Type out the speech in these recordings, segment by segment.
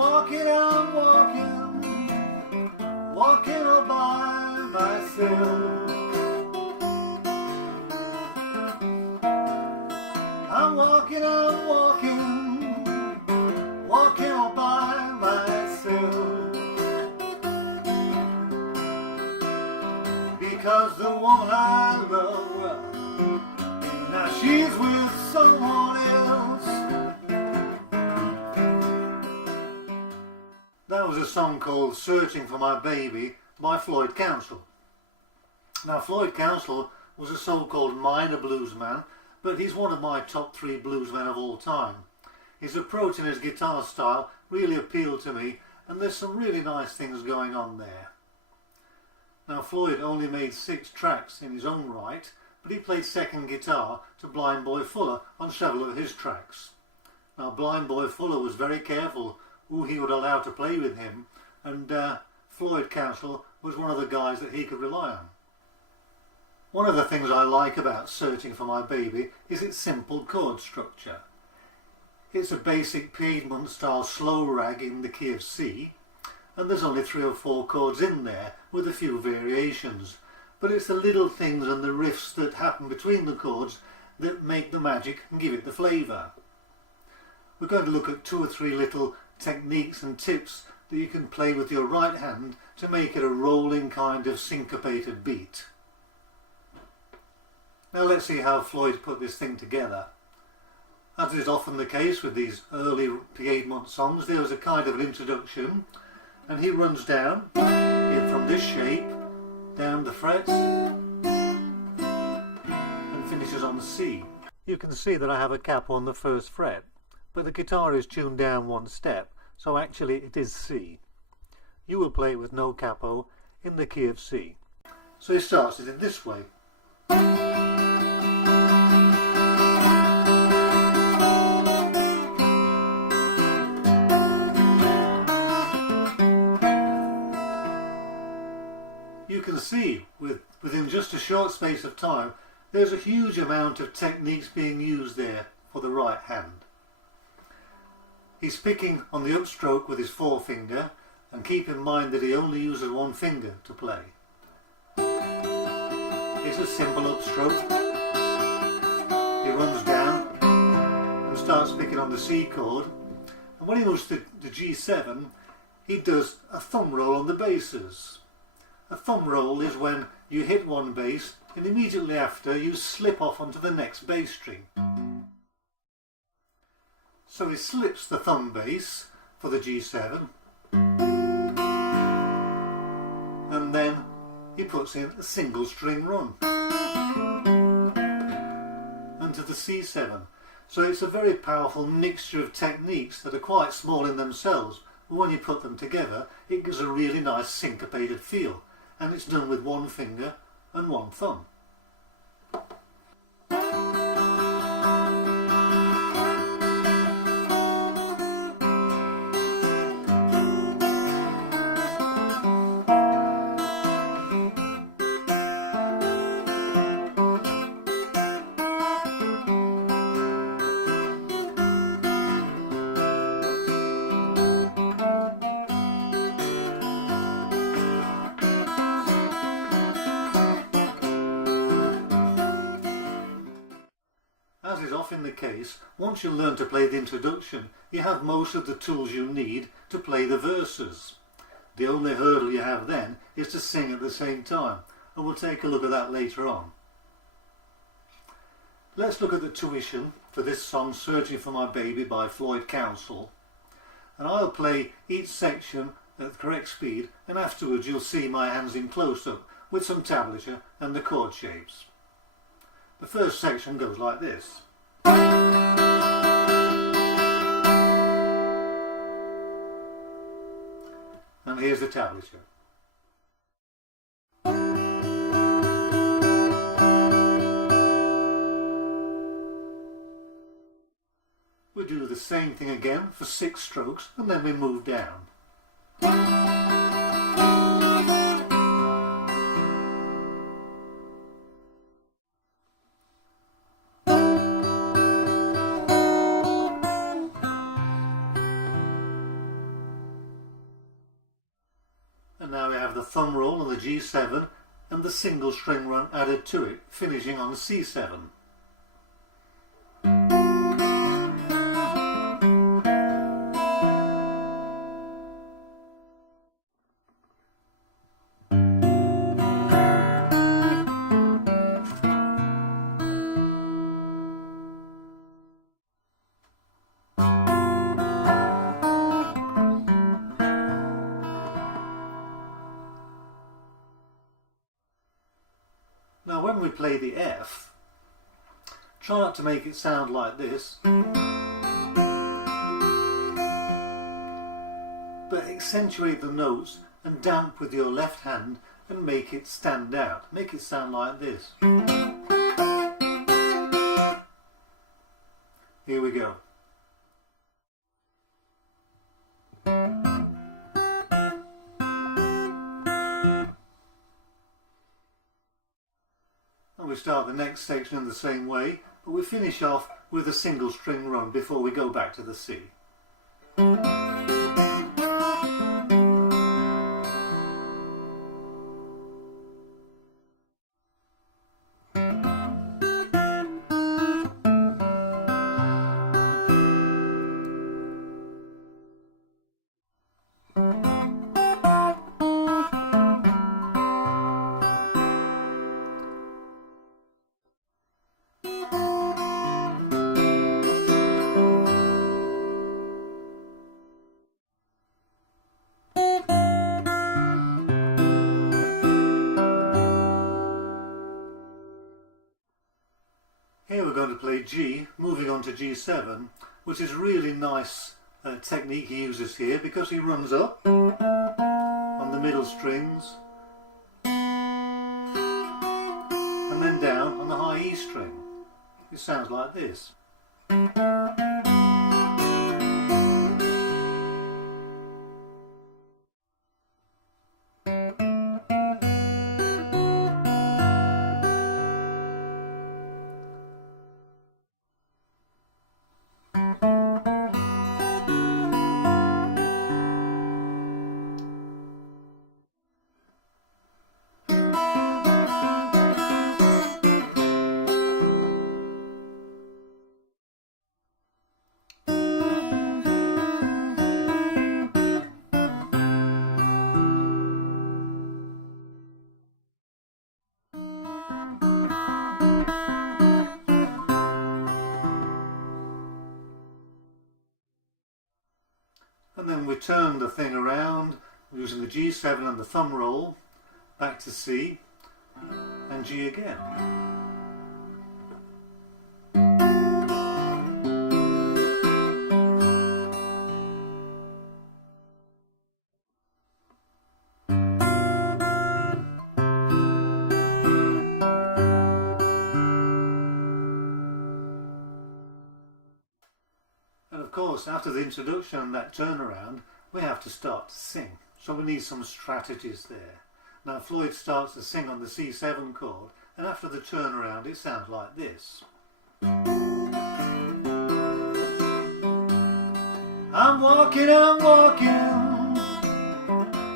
I'm walking all by myself. I'm walking all by myself. Because the woman I love, well, now she's with someone else. That was a song called Searching for My Baby by Floyd Council. Now Floyd Council was a so-called minor bluesman, but he's one of my top 3 bluesmen of all time. His approach and his guitar style really appealed to me, and there's some really nice things going on there. Now Floyd only made 6 tracks in his own right, but he played second guitar to Blind Boy Fuller on several of his tracks. Now Blind Boy Fuller was very careful who he would allow to play with him, and Floyd Council was one of the guys that he could rely on. One of the things I like about Searching for My Baby is its simple chord structure. It's a basic Piedmont style slow rag in the key of C, and there's only 3 or 4 chords in there with a few variations, but it's the little things and the riffs that happen between the chords that make the magic and give it the flavour. We're going to look at 2 or 3 little techniques and tips that you can play with your right hand to make it a rolling kind of syncopated beat. Now let's see how Floyd put this thing together. As is often the case with these early Piedmont songs, there was a kind of an introduction, and he runs down from this shape, down the frets, and finishes on the C. You can see that I have a cap on the 1st fret, but the guitar is tuned down 1 step, so actually it is C. You will play it with no capo in the key of C. So he starts it in this way. You can see within just a short space of time there's a huge amount of techniques being used there for the right hand. He's picking on the upstroke with his forefinger, and keep in mind that he only uses 1 finger to play. It's a simple upstroke. He runs down and starts picking on the C chord, and when he moves to the G7 he does a thumb roll on the basses. A thumb roll is when you hit 1 bass and immediately after you slip off onto the next bass string. So he slips the thumb bass for the G7, and then he puts in a single string run into the C7. So it's a very powerful mixture of techniques that are quite small in themselves, but when you put them together it gives a really nice syncopated feel, and it's done with 1 finger and 1 thumb. As is often the case, once you learn to play the introduction, you have most of the tools you need to play the verses. The only hurdle you have then is to sing at the same time, and we'll take a look at that later on. Let's look at the tuition for this song, Searching for My Baby by Floyd Council, and I'll play each section at the correct speed, and afterwards you'll see my hands in close-up with some tablature and the chord shapes. The first section goes like this. And here's the tablature. We do the same thing again for 6 strokes, and then we move down. thumb roll on the G7 and the single string run added to it, finishing on C7. Now when we play the F, try not to make it sound like this, but accentuate the notes and damp with your left hand and make it stand out. Make it sound like this. Here we go. We start the next section in the same way, but we finish off with a single string run before we go back to the C. Here we're going to play G, moving on to G7, which is a really nice technique he uses here because he runs up on the middle strings and then down on the high E string. It sounds like this. And then we turn the thing around using the G7 and the thumb roll back to C and G again. Of course, after the introduction and that turnaround, we have to start to sing. So we need some strategies there. Now Floyd starts to sing on the C7 chord, and after the turnaround it sounds like this. I'm walking,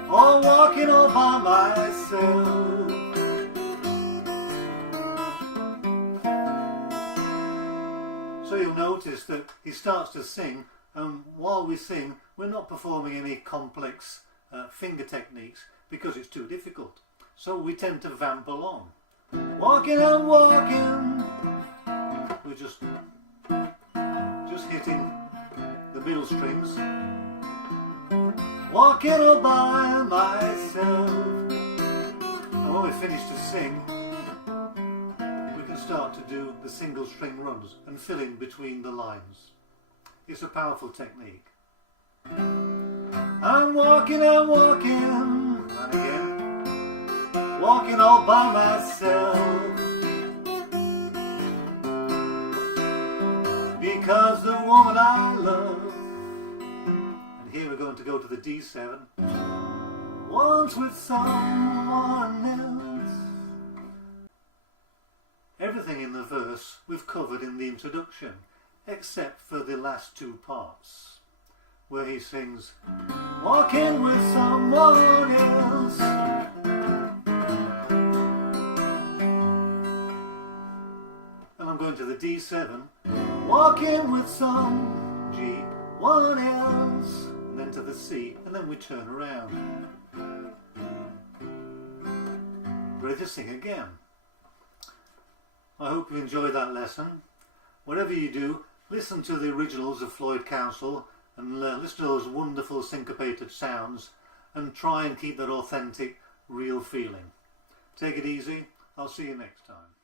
walking all by myself. So you'll notice that he starts to sing, and while we sing, we're not performing any complex finger techniques because it's too difficult. So we tend to vamp along. Walking and walking. We're just hitting the middle strings. Walking all by myself. And when we finish to sing, start to do the single string runs and fill in between the lines. It's a powerful technique. I'm walking, and again, walking all by myself, because the woman I love, and here we're going to go to the D7, once with someone else. Everything in the verse we've covered in the introduction, except for the last two parts, where he sings, walking with someone else. D7, walking with some G, one else, and then to the C, and then we turn around. Ready to sing again. I hope you enjoyed that lesson. Whatever you do, listen to the originals of Floyd Council and listen to those wonderful syncopated sounds and try and keep that authentic, real feeling. Take it easy. I'll see you next time.